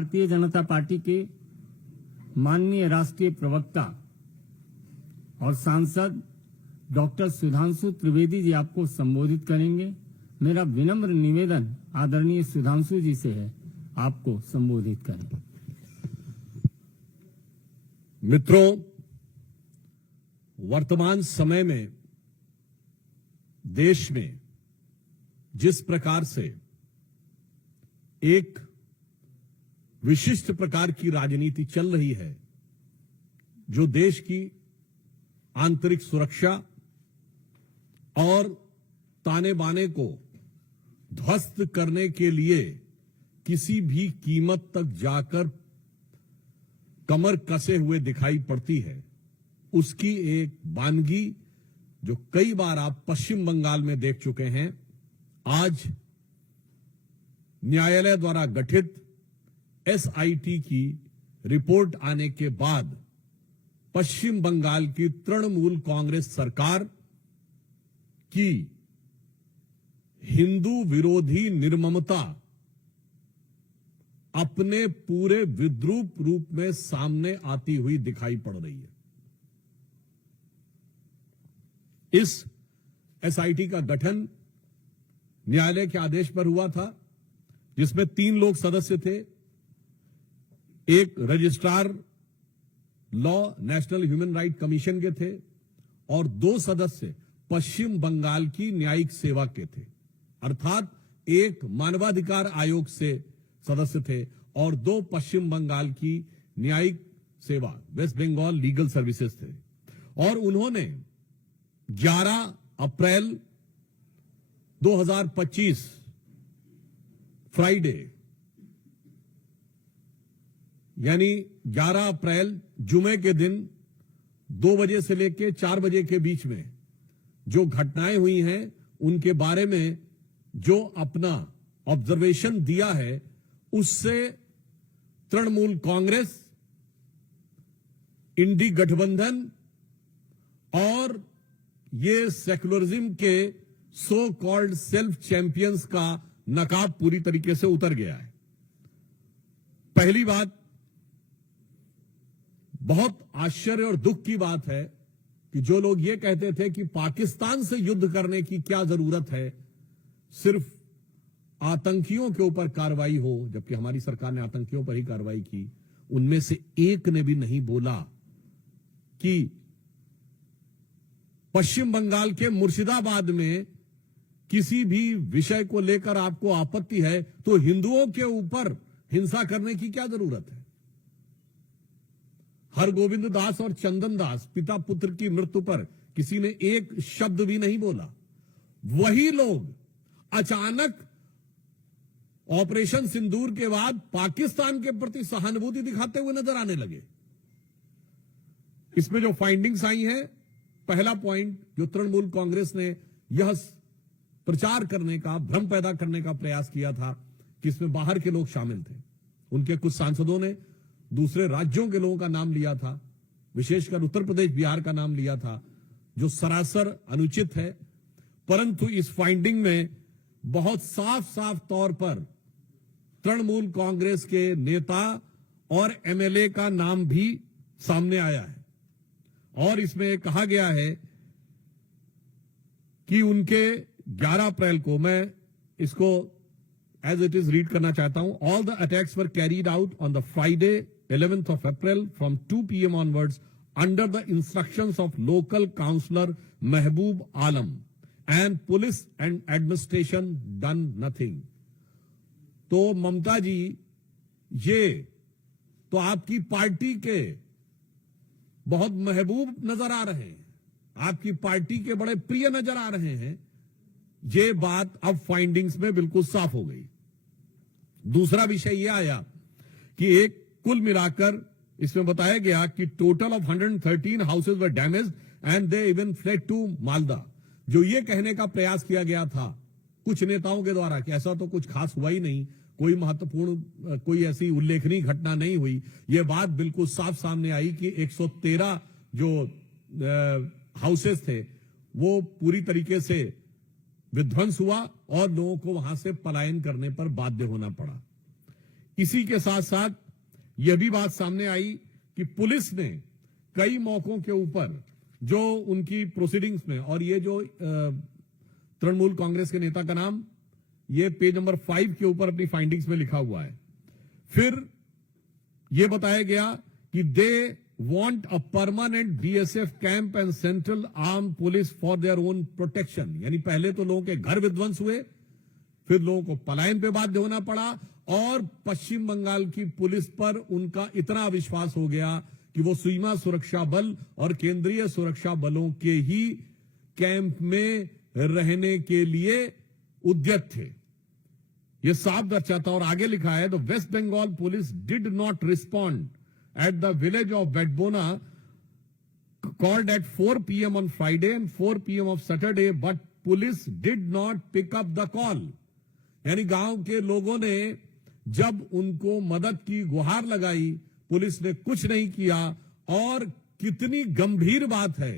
Bharatiya Janata party के माननीय राष्ट्रीय प्रवक्ता और सांसद डॉक्टर सुधांशु त्रिवेदी जी आपको संबोधित करेंगे। मेरा विनम्र निवेदन आदरणीय सुधांशु जी से है, आपको संबोधित करें। मित्रों, वर्तमान समय में देश में जिस प्रकार से एक विशिष्ट प्रकार की राजनीति चल रही है, जो देश की आंतरिक सुरक्षा और ताने बाने को ध्वस्त करने के लिए किसी भी कीमत तक जाकर कमर कसे हुए दिखाई पड़ती है, उसकी एक वानगी जो कई बार आप पश्चिम बंगाल में देख चुके हैं, आज न्यायालय द्वारा गठित एसआईटी की रिपोर्ट आने के बाद पश्चिम बंगाल की तृणमूल कांग्रेस सरकार की हिंदू विरोधी निर्ममता अपने पूरे विद्रूप रूप में सामने आती हुई दिखाई पड़ रही है। इस एसआईटी का गठन न्यायालय के आदेश पर हुआ था, जिसमें 3 लोग सदस्य थे। एक registrar law national human right commission के थे और 2 सदस्य पश्चिम बंगाल की न्यायिक सेवा के थे, अर्थात एक मानवाधिकार आयोग से सदस्य थे और 2 पश्चिम बंगाल की न्यायिक सेवा वेस्ट बंगाल लीगल सर्विसेज थे। और उन्होंने 11 अप्रैल 2025 फ्राइडे यानी 11 अप्रैल जुमे के दिन 2 बजे से लेकर 4 बजे के बीच में जो घटनाएं हुई हैं, उनके बारे में जो अपना ऑब्जर्वेशन दिया है, उससे तृणमूल कांग्रेस, इंडी गठबंधन और ये सेक्युलरिज्म के सो कॉल्ड सेल्फ चैंपियंस का नकाब पूरी तरीके से उतर गया है। पहली बात, बहुत आश्चर्य और दुख की बात है कि जो लोग ये कहते थे कि पाकिस्तान से युद्ध करने की क्या जरूरत है, सिर्फ आतंकियों के ऊपर कार्रवाई हो, जबकि हमारी सरकार ने आतंकियों पर ही कार्रवाई की, उनमें से एक ने भी नहीं बोला कि पश्चिम बंगाल के मुर्शिदाबाद में किसी भी विषय को लेकर आपको आपत्ति है तो हिंदुओं के ऊपर हिंसा करने की क्या जरूरत है। हरगोविंद दास और चंदन दास पिता पुत्र की मृत्यु पर किसी ने एक शब्द भी नहीं बोला। वही लोग अचानक ऑपरेशन सिंदूर के बाद पाकिस्तान के प्रति सहानुभूति दिखाते हुए नजर आने लगे। इसमें जो फाइंडिंग्स आई हैं, पहला पॉइंट जो तृणमूल कांग्रेस ने यह प्रचार करने का, भ्रम पैदा करने का प्रयास किया था कि इसमें बाहर के लोग शामिल थे। उनके कुछ सांसदों ने दूसरे राज्यों के लोगों का नाम लिया था, विशेषकर उत्तर प्रदेश, बिहार का नाम लिया था, जो सरासर अनुचित है। परंतु इस फाइंडिंग में बहुत साफ साफ तौर पर तृणमूल कांग्रेस के नेता और एमएलए का नाम भी सामने आया है। और इसमें कहा गया है कि उनके 11 अप्रैल को, मैं इसको एज इट इज रीड करना चाहता हूं, all the attacks were carried out on the Friday 11th of April from 2 PM onwards under the instructions of local councillor Mehboob Alam and police and administration done nothing। तो ममता जी, ये तो आपकी party के बहुत महबूब नजर आ रहे हैं, आपकी पार्टी के बड़े प्रिय नजर आ रहे हैं। ये बात अब फाइंडिंग्स में बिल्कुल साफ हो गई। दूसरा विषय यह आया कि एक कुल मिलाकर इसमें बताया गया कि total of 113 houses were damaged and they even fled to Malda. जो ये कहने का प्रयास किया गया था कुछ नेताओं के द्वारा कि ऐसा तो कुछ खास हुआ ही नहीं, कोई महत्वपूर्ण, कोई ऐसी उल्लेखनीय घटना नहीं हुई, ये बात बिल्कुल साफ सामने आई कि 113 जो हाउसेस थे वो पूरी तरीके से विध्वंस हुआ और लोगों को वहां से पलायन करने पर बाध्य होना पड़ा। इसी के साथ साथ यह भी बात सामने आई कि पुलिस ने कई मौकों के ऊपर जो उनकी प्रोसीडिंग्स में, और ये जो तृणमूल कांग्रेस के नेता का नाम ये पेज नंबर 5 के ऊपर अपनी फाइंडिंग्स में लिखा हुआ है। फिर यह बताया गया कि दे want a permanent BSF camp and central armed police for their own protection। यानी पहले तो लोगों के घर विध्वंस हुए, फिर लोगों को पलायन पे बाध्य होना पड़ा, और पश्चिम बंगाल की पुलिस पर उनका इतना विश्वास हो गया कि वो सीमा सुरक्षा बल और केंद्रीय सुरक्षा बलों के ही कैंप में रहने के लिए उद्यत थे। यह साफ दर्शाता, और आगे लिखा है the West Bengal police did not respond at the village of Bedbona called at 4 p.m. on Friday and 4 p.m. of Saturday, but police did not pick up the call। यानी गांव के लोगों ने जब उनको मदद की गुहार लगाई, पुलिस ने कुछ नहीं किया। और कितनी गंभीर बात है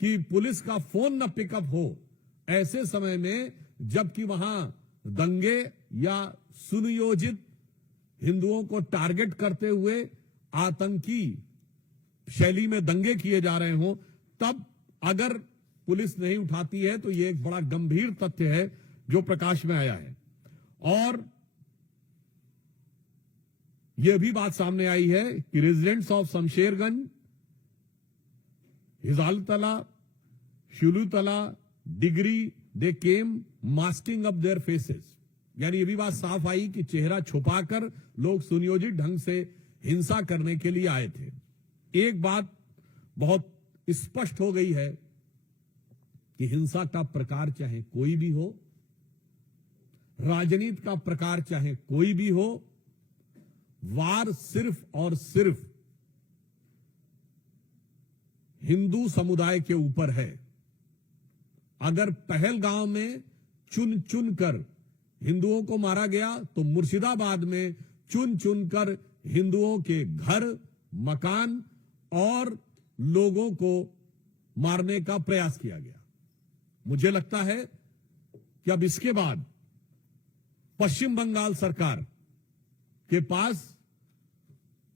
कि पुलिस का फोन न पिकअप हो ऐसे समय में, जबकि वहां दंगे या सुनियोजित हिंदुओं को टारगेट करते हुए आतंकी शैली में दंगे किए जा रहे हों, तब अगर पुलिस नहीं उठाती है तो यह एक बड़ा गंभीर तथ्य है जो प्रकाश में आया है। और यह भी बात सामने आई है कि रेजिडेंट्स ऑफ शमशेरगंज, हिजालतला, शुलूतला, डिग्री, they came masking up their faces. यानी यह भी बात साफ आई कि चेहरा छुपाकर लोग सुनियोजित ढंग से हिंसा करने के लिए आए थे। एक बात बहुत स्पष्ट हो गई है कि हिंसा का प्रकार चाहे कोई भी हो, राजनीति का प्रकार चाहे कोई भी हो, वार सिर्फ और सिर्फ हिंदू समुदाय के ऊपर है। अगर पहलगांव में चुन चुन कर हिंदुओं को मारा गया, तो मुर्शिदाबाद में चुन चुन कर हिंदुओं के घर, मकान और लोगों को मारने का प्रयास किया गया। मुझे लगता है कि अब इसके बाद पश्चिम बंगाल सरकार के पास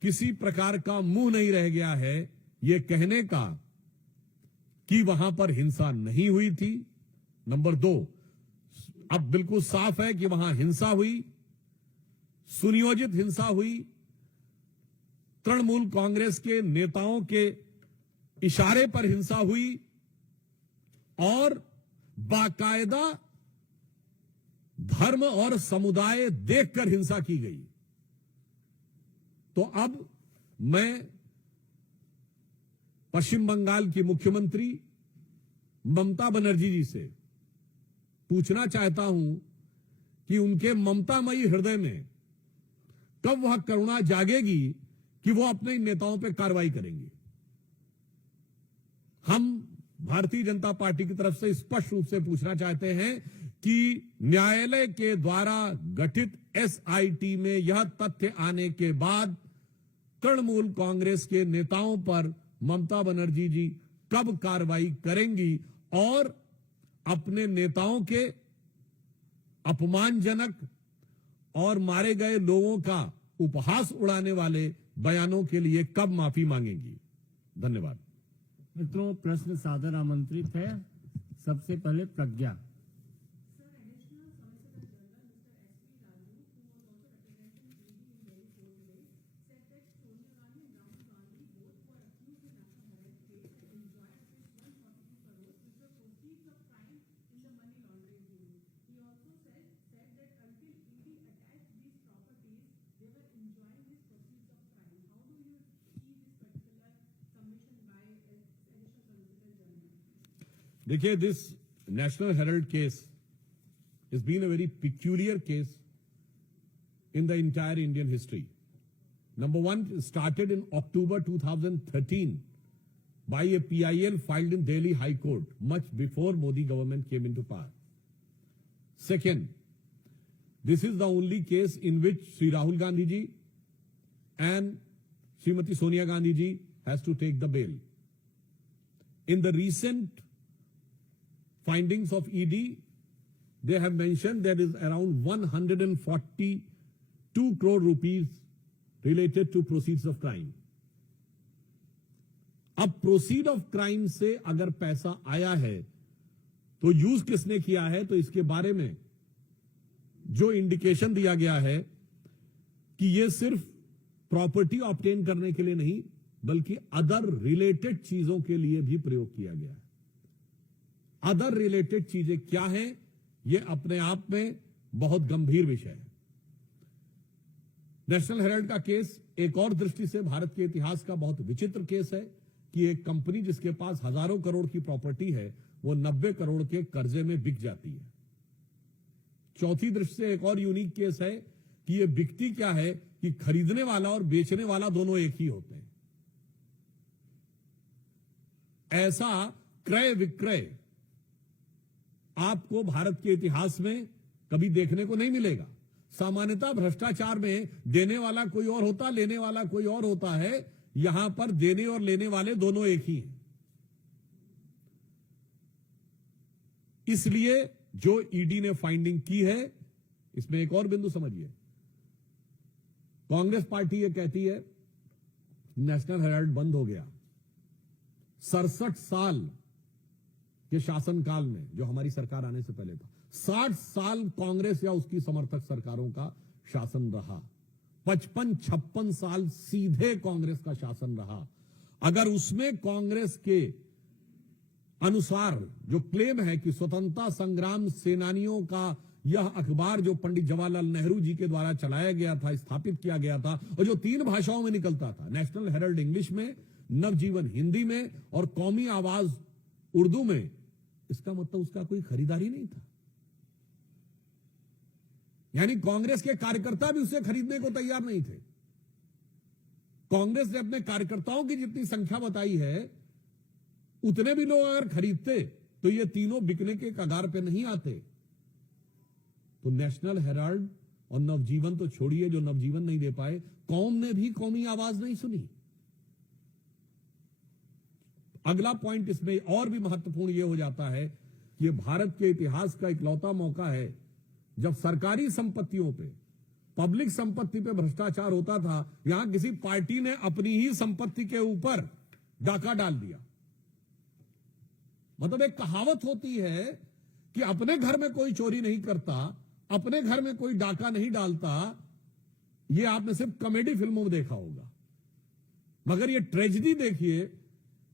किसी प्रकार का मुंह नहीं रह गया है यह कहने का कि वहां पर हिंसा नहीं हुई थी। नंबर 2, अब बिल्कुल साफ है कि वहां हिंसा हुई, सुनियोजित हिंसा हुई, तृणमूल कांग्रेस के नेताओं के इशारे पर हिंसा हुई, और बाकायदा धर्म और समुदाय देखकर हिंसा की गई। तो अब मैं पश्चिम बंगाल की मुख्यमंत्री ममता बनर्जी जी से पूछना चाहता हूं कि उनके ममतामयी हृदय में कब वह करुणा जागेगी कि वो अपने नेताओं पर कार्रवाई करेंगे। हम भारतीय जनता पार्टी की तरफ से स्पष्ट रूप से पूछना चाहते हैं कि न्यायालय के द्वारा गठित एसआईटी में यह तथ्य आने के बाद तृणमूल कांग्रेस के नेताओं पर ममता बनर्जी जी कब कार्रवाई करेंगी, और अपने नेताओं के अपमानजनक और मारे गए लोगों का उपहास उड़ाने वाले बयानों के लिए कब माफी मांगेंगी। धन्यवाद। मित्रों, प्रश्न सादर आमंत्रित है। सबसे पहले प्रज्ञा। देखिए, this national Herald case has been a very peculiar case in the entire Indian history. Number one, it started in October 2013 by a PIL filed in Delhi High Court, much before Modi government came into power. Second, this is the only case in which Sri Rahul Gandhi ji and Srimati Sonia Gandhi ji has to take the bail. In the recent findings of ED, they have mentioned there is around 140 2 crore rupees related to proceeds of crime. अब proceed of crime से अगर पैसा आया है तो use किसने किया है, तो इसके बारे में जो इंडिकेशन दिया गया है कि यह सिर्फ प्रॉपर्टी ऑब्टेन करने के लिए नहीं बल्कि अदर रिलेटेड चीजों के लिए भी प्रयोग किया गया है। अदर रिलेटेड चीजें क्या हैं, यह अपने आप में बहुत गंभीर विषय है। नेशनल हेराल्ड का केस एक और दृष्टि से भारत के इतिहास का बहुत विचित्र केस है कि एक कंपनी जिसके पास हजारों करोड़ की प्रॉपर्टी है वो 90 करोड़ के कर्जे में बिक जाती है। चौथी दृष्टि से एक और यूनिक केस है कि ये बिकती क्या है कि खरीदने वाला और बेचने वाला दोनों एक ही होते हैं। ऐसा क्रय विक्रय आपको भारत के इतिहास में कभी देखने को नहीं मिलेगा। सामान्यतः भ्रष्टाचार में देने वाला कोई और होता, लेने वाला कोई और होता है। यहां पर देने और लेने वाले दोनों एक ही हैं। इसलिए जो ईडी ने फाइंडिंग की है, इसमें एक और बिंदु समझिए। कांग्रेस पार्टी ये कहती है नेशनल हेराल्ड बंद हो गया। 67 साल के शासनकाल में, जो हमारी सरकार आने से पहले था, 60 साल कांग्रेस या उसकी समर्थक सरकारों का शासन रहा। 55-56 साल सीधे कांग्रेस का शासन रहा। अगर उसमें कांग्रेस के अनुसार जो क्लेम है कि स्वतंत्रता संग्राम सेनानियों का यह अखबार जो पंडित जवाहरलाल नेहरू जी के द्वारा चलाया गया था, स्थापित किया गया था, और जो 3 भाषाओं में निकलता था, नेशनल हेराल्ड इंग्लिश में, नवजीवन हिंदी में और कौमी आवाज उर्दू में, इसका मतलब उसका कोई खरीदार ही नहीं था। यानी कांग्रेस के कार्यकर्ता भी उसे खरीदने को तैयार नहीं थे। कांग्रेस ने अपने कार्यकर्ताओं की जितनी संख्या बताई है, उतने भी लोग अगर खरीदते तो ये तीनों बिकने के कगार पे नहीं आते। तो नेशनल हेराल्ड और नवजीवन तो छोड़िए, जो नवजीवन नहीं दे पाए, कौम ने भी कौमी आवाज नहीं सुनी। अगला पॉइंट इसमें और भी महत्वपूर्ण यह हो जाता है कि यह भारत के इतिहास का इकलौता मौका है जब सरकारी संपत्तियों पे, पब्लिक संपत्ति पे भ्रष्टाचार होता था। यहां किसी पार्टी ने अपनी ही संपत्ति के ऊपर डाका डाल दिया। मतलब एक कहावत होती है कि अपने घर में कोई चोरी नहीं करता, अपने घर में कोई डाका नहीं डालता। यह आपने सिर्फ कॉमेडी फिल्मों में देखा होगा, मगर यह ट्रेजेडी देखिए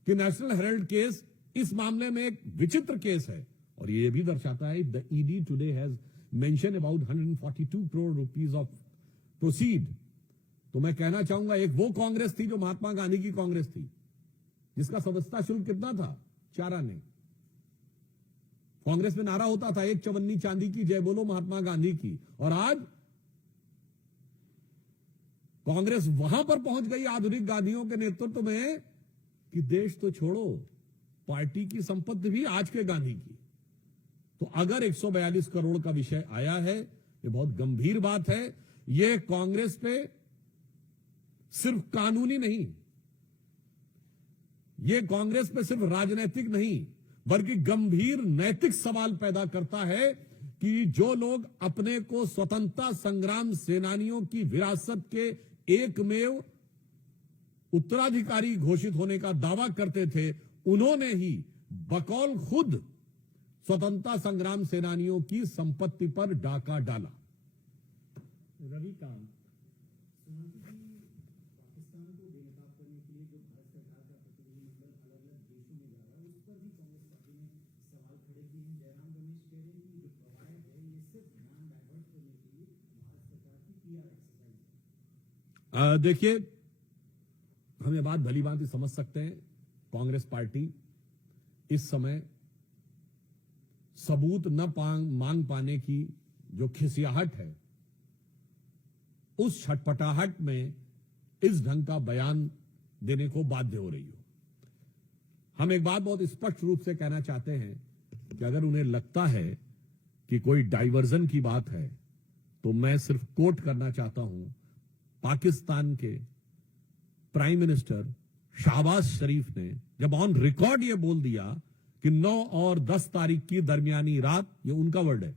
कि नेशनल हेराल्ड केस इस मामले में एक विचित्र केस है। और यह भी दर्शाता है the ED today has mention about 142 crore rupees of proceed. तो मैं कहना चाहूंगा, एक वो कांग्रेस थी जो महात्मा गांधी की कांग्रेस थी, जिसका सदस्यता शुल्क कितना था, 4 आने। कांग्रेस में नारा होता था, 1 चवन्नी चांदी की, जय बोलो महात्मा गांधी की। और आज कांग्रेस वहां पर पहुंच गई आधुनिक गांधियों के नेतृत्व में कि देश तो छोड़ो, पार्टी की संपत्ति भी आज के गांधी की। तो अगर 142 करोड़ का विषय आया है, ये बहुत गंभीर बात है। ये कांग्रेस पे सिर्फ कानूनी नहीं, ये कांग्रेस पे सिर्फ राजनीतिक नहीं, बल्कि गंभीर नैतिक सवाल पैदा करता है कि जो लोग अपने को स्वतंत्रता संग्राम सेनानियों की विरासत के एकमेव उत्तराधिकारी घोषित होने का दावा करते थे, उन्होंने ही बकौल खुद स्वतंत्रता संग्राम सेनानियों की संपत्ति पर डाका डाला। रविकांत, पाकिस्तान को बेनकाब करने के लिए जो भारत सरकार का प्रतिनिधिमंडल अलग अलग देशों में जा रहा है, उस पर भी कांग्रेस पार्टी ने सवाल खड़े किए हैं। जयराम रमेश कह रहे हैं कि जो कवायद है ये सिर्फ ध्यान डाइवर्ट करने के लिए भारत सरकार की PR एक्सरसाइज है। देखिए, हम ये बात भली भांति समझ सकते हैं। कांग्रेस पार्टी इस समय सबूत न मांग पाने की जो खिसियाहट है, उस छटपटाहट में इस ढंग का बयान देने को बाध्य हो रही हो। हम एक बात बहुत स्पष्ट रूप से कहना चाहते हैं कि अगर उन्हें लगता है कि कोई डाइवर्जन की बात है, तो मैं सिर्फ कोट करना चाहता हूं पाकिस्तान के प्राइम मिनिस्टर शहबाज शरीफ ने, जब ऑन रिकॉर्ड ये बोल दिया कि 9 और 10 तारीख की दरमियानी रात, ये उनका वर्ड है,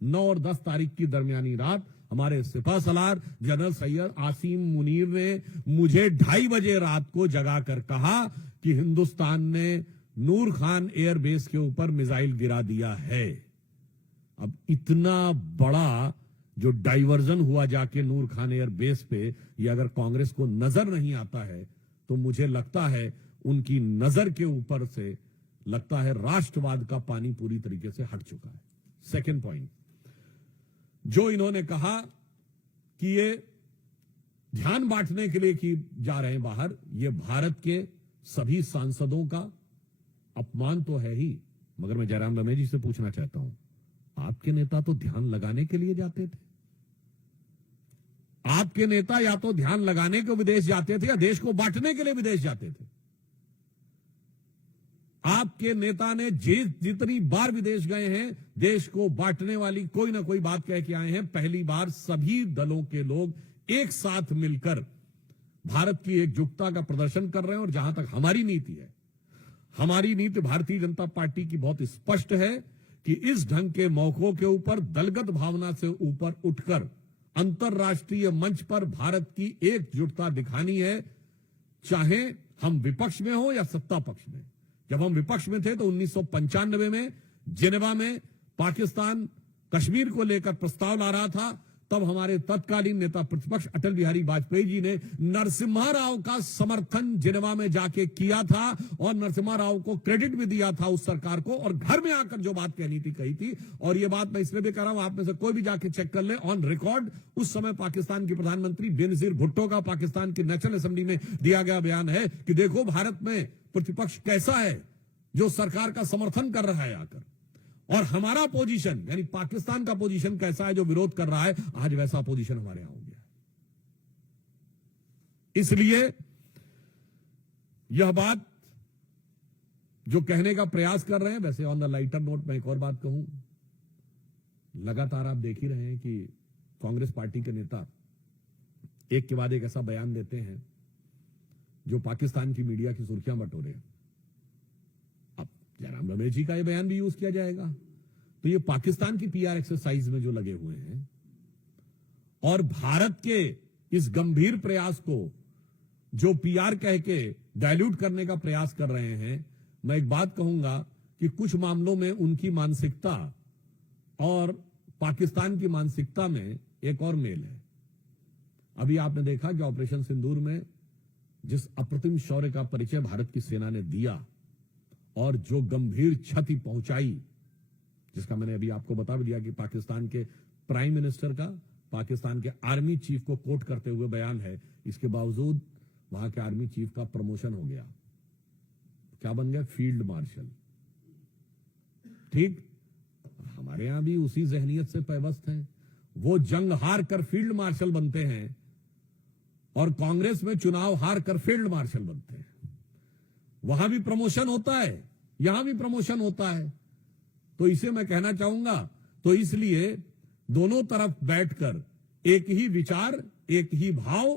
9 और 10 तारीख की दरमियानी रात हमारे सिपह सलार जनरल सैयद आसिम मुनीर ने मुझे 2:30 बजे रात को जगा कर कहा कि हिंदुस्तान ने नूर खान एयरबेस के ऊपर मिसाइल गिरा दिया है। अब इतना बड़ा जो डाइवर्जन हुआ जाके नूर खान एयरबेस पे, ये अगर कांग्रेस को नजर नहीं आता है तो मुझे लगता है उनकी नजर के ऊपर से लगता है राष्ट्रवाद का पानी पूरी तरीके से हट चुका है। सेकंड पॉइंट, जो इन्होंने कहा कि ये ध्यान बांटने के लिए कि जा रहे हैं बाहर, ये भारत के सभी सांसदों का अपमान तो है ही, मगर मैं जयराम रमेश जी से पूछना चाहता हूं, आपके नेता तो ध्यान लगाने के लिए जाते थे। आपके नेता या तो ध्यान लगाने को विदेश जाते थे या देश को बांटने के लिए विदेश जाते थे। आपके नेता ने जितनी बार विदेश गए हैं, देश को बांटने वाली कोई ना कोई बात कह के आए हैं। पहली बार सभी दलों के लोग एक साथ मिलकर भारत की एकजुटता का प्रदर्शन कर रहे हैं। और जहां तक हमारी नीति है, हमारी नीति भारतीय जनता पार्टी की बहुत स्पष्ट है कि इस ढंग के मौकों के ऊपर दलगत भावना से ऊपर उठकर अंतर्राष्ट्रीय मंच पर भारत की एकजुटता दिखानी है, चाहे हम विपक्ष में हो या सत्ता पक्ष में। जब हम विपक्ष में थे तो 1995 में जिनेवा में पाकिस्तान कश्मीर को लेकर प्रस्ताव ला रहा था, तब हमारे तत्कालीन नेता प्रतिपक्ष अटल बिहारी वाजपेयी जी ने नरसिम्हा राव का समर्थन जिनेवा में जाके किया था और नरसिम्हा राव को क्रेडिट भी दिया था उस सरकार को, और घर में आकर जो बात कहनी थी कही थी। और ये बात मैं इसलिए भी कर रहा हूं, आप में से कोई भी जाके चेक कर ले ऑन रिकॉर्ड, उस समय पाकिस्तान के प्रधानमंत्री बेनजीर भुट्टो का पाकिस्तान की नेशनल असेंबली में दिया गया बयान है कि देखो भारत में प्रतिपक्ष कैसा है जो सरकार का समर्थन कर रहा है आकर, और हमारा पोजीशन यानी पाकिस्तान का पोजीशन कैसा है जो विरोध कर रहा है, आज वैसा पोजीशन हमारे यहां हो गया। इसलिए यह बात जो कहने का प्रयास कर रहे हैं, वैसे ऑन द लाइटर नोट मैं एक और बात कहूं, लगातार आप देख ही रहे हैं कि कांग्रेस पार्टी के नेता एक के बाद एक ऐसा बयान देते हैं जो पाकिस्तान की मीडिया की सुर्खियां बटोरे। अब जयराम रमेश जी का ये बयान भी यूज किया जाएगा, तो ये पाकिस्तान की पीआर एक्सरसाइज में जो लगे हुए हैं और भारत के इस गंभीर प्रयास को जो पीआर कह के डाइल्यूट करने का प्रयास कर रहे हैं, मैं एक बात कहूंगा कि कुछ मामलों में उनकी मानसिकता और पाकिस्तान की मानसिकता में एक और मेल है। अभी आपने देखा कि ऑपरेशन सिंदूर में जिस अप्रतिम शौर्य का परिचय भारत की सेना ने दिया और जो गंभीर क्षति पहुंचाई, जिसका मैंने अभी आपको बता भी दिया कि पाकिस्तान के प्राइम मिनिस्टर का पाकिस्तान के आर्मी चीफ को कोट करते हुए बयान है, इसके बावजूद वहां के आर्मी चीफ का प्रमोशन हो गया, क्या बन गया, फील्ड मार्शल। ठीक, हमारे यहां भी उसी जहनियत से पैवस्त हैं, वो जंग हार कर फील्ड मार्शल बनते हैं और कांग्रेस में चुनाव हार कर फील्ड मार्शल बनते हैं। वहां भी प्रमोशन होता है, यहां भी प्रमोशन होता है। तो इसे मैं कहना चाहूंगा, तो इसलिए दोनों तरफ बैठकर एक ही विचार, एक ही भाव,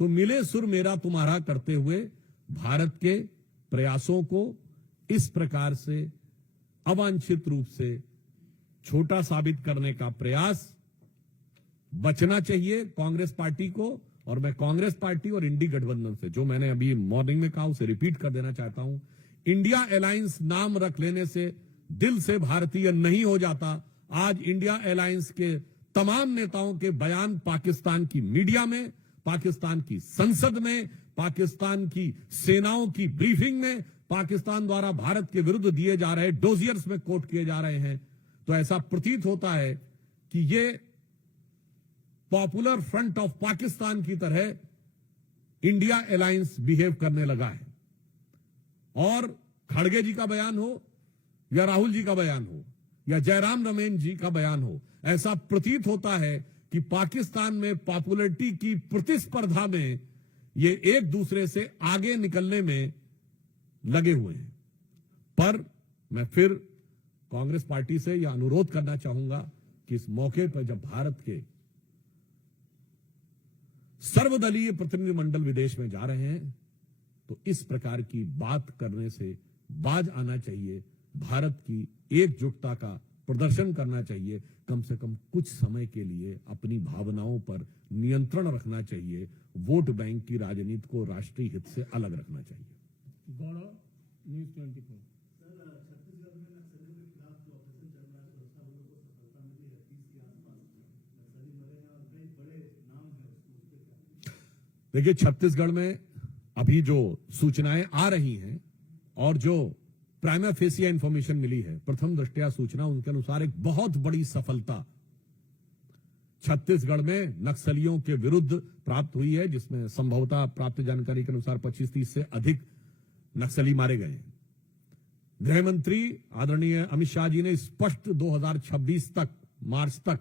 तो मिले सुर मेरा तुम्हारा करते हुए भारत के प्रयासों को इस प्रकार से अवांछित रूप से छोटा साबित करने का प्रयास बचना चाहिए कांग्रेस पार्टी को। और मैं कांग्रेस पार्टी और इंडी गठबंधन से, जो मैंने अभी मॉर्निंग में कहा, उसे रिपीट कर देना चाहता हूं, इंडिया अलायंस नाम रख लेने से दिल से भारतीय नहीं हो जाता। आज इंडिया अलायंस के तमाम नेताओं के बयान पाकिस्तान की मीडिया में, पाकिस्तान की संसद में, पाकिस्तान की सेनाओं की ब्रीफिंग में, पाकिस्तान द्वारा भारत के विरुद्ध दिए जा रहे डोजियर्स में कोट किए जा रहे हैं। तो ऐसा प्रतीत होता है कि ये पॉपुलर फ्रंट ऑफ पाकिस्तान की तरह इंडिया अलायंस बिहेव करने लगा है। और खड़गे जी का बयान हो या राहुल जी का बयान हो या जयराम रमेश जी का बयान हो, ऐसा प्रतीत होता है कि पाकिस्तान में पॉपुलरिटी की प्रतिस्पर्धा में ये एक दूसरे से आगे निकलने में लगे हुए हैं। पर मैं फिर कांग्रेस पार्टी से यह अनुरोध करना चाहूंगा कि इस मौके पर जब भारत के सर्वदलीय प्रतिनिधिमंडल विदेश में जा रहे हैं, तो इस प्रकार की बात करने से बाज आना चाहिए। भारत की एकजुटता का प्रदर्शन करना चाहिए, कम से कम कुछ समय के लिए अपनी भावनाओं पर नियंत्रण रखना चाहिए, वोट बैंक की राजनीति को राष्ट्रीय हित से अलग रखना चाहिए। गौरव, न्यूज 24। छत्तीसगढ़ में नक्सलियों के खिलाफ जो ऑपरेशन चल रहा है, सुरक्षा बलों को सफलता मिली है। 30 के आसपास नक्सली मरे हैं और कई बड़े नाम है उसमें, उस पर क्या? देखिए, छत्तीसगढ़ में अभी जो सूचनाएं आ रही हैं और जो प्राइमा फेसिया इंफॉर्मेशन मिली है, प्रथम दृष्टया सूचना उनके अनुसार एक बहुत बड़ी सफलता छत्तीसगढ़ में नक्सलियों के विरुद्ध प्राप्त हुई है, जिसमें संभवतः प्राप्त जानकारी के अनुसार 25-30 से अधिक नक्सली मारे गए हैं। गृह मंत्री आदरणीय अमित शाह जी ने स्पष्ट 2026 तक, मार्च तक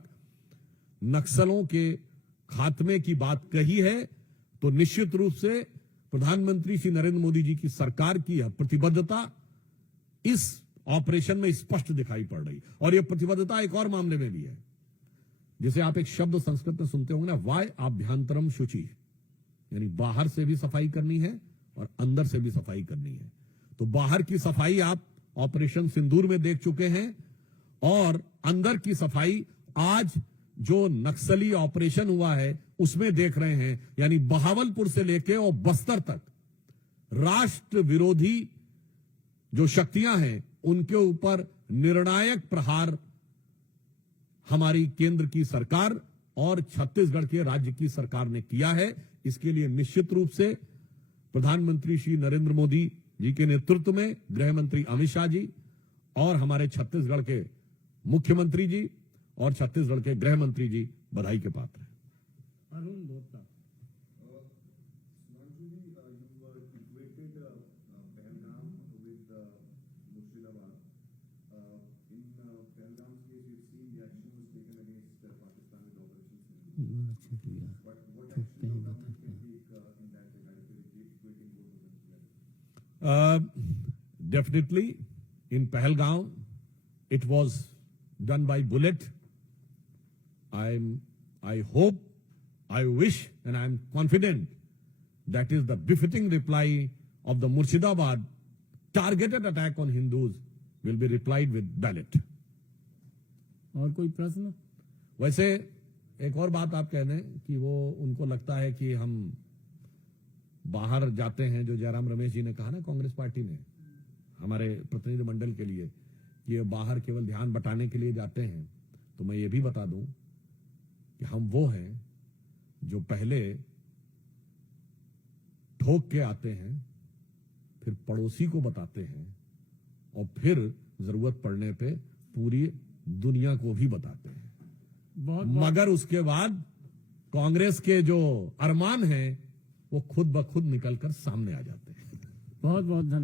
नक्सलों के खात्मे की बात कही है, तो निश्चित रूप से प्रधानमंत्री श्री नरेंद्र मोदी जी की सरकार की यह प्रतिबद्धता इस ऑपरेशन में स्पष्ट दिखाई पड़ रही। और यह प्रतिबद्धता एक और मामले में भी है, जिसे आप एक शब्द संस्कृत में सुनते होंगे ना, वाय आभ्यंतरम शुचि, यानी बाहर से भी सफाई करनी है और अंदर से भी सफाई करनी है। तो बाहर की सफाई आप ऑपरेशन सिंदूर में देख चुके हैं, और अंदर की सफाई आज जो नक्सली ऑपरेशन हुआ है उसमें देख रहे हैं। यानी बहावलपुर से लेके और बस्तर तक राष्ट्र विरोधी जो शक्तियां हैं उनके ऊपर निर्णायक प्रहार हमारी केंद्र की सरकार और छत्तीसगढ़ के राज्य की सरकार ने किया है। इसके लिए निश्चित रूप से प्रधानमंत्री श्री नरेंद्र मोदी जी के नेतृत्व में गृह मंत्री अमित शाह जी और हमारे छत्तीसगढ़ के मुख्यमंत्री जी और छत्तीसगढ़ के गृह मंत्री जी बधाई के पात्र हैं। अरुण धोता। Sudanshu ji, you equated Pahalgam with Murshidabad. In Pahalgam's case, we've seen the action was taken against Pakistan with Operation Sindoor. But what action the government can take in that regard if you're equating both of them together? Definitely, in Pahalgam, it was done by bullet. I hope, I wish, and I'm confident that is the befitting reply of the Murshidabad targeted attack on Hindus will be replied with ballot. और कोई प्रश्न? वैसे एक और बात आप कह दें कि वो उनको लगता है कि हम बाहर जाते हैं, जो जयराम रमेश जी ने कहा ना कांग्रेस पार्टी ने हमारे प्रतिनिधि मंडल के लिए कि ये बाहर केवल ध्यान बटाने के लिए जाते हैं, तो मैं ये भी बता दूं कि हम वो हैं जो पहले ठोक के आते हैं, फिर पड़ोसी को बताते हैं और फिर जरूरत पड़ने पे पूरी दुनिया को भी बताते हैं। बहुत मगर उसके बाद कांग्रेस के जो अरमान हैं वो खुद ब खुद निकलकर सामने आ जाते हैं। बहुत धन्यवाद।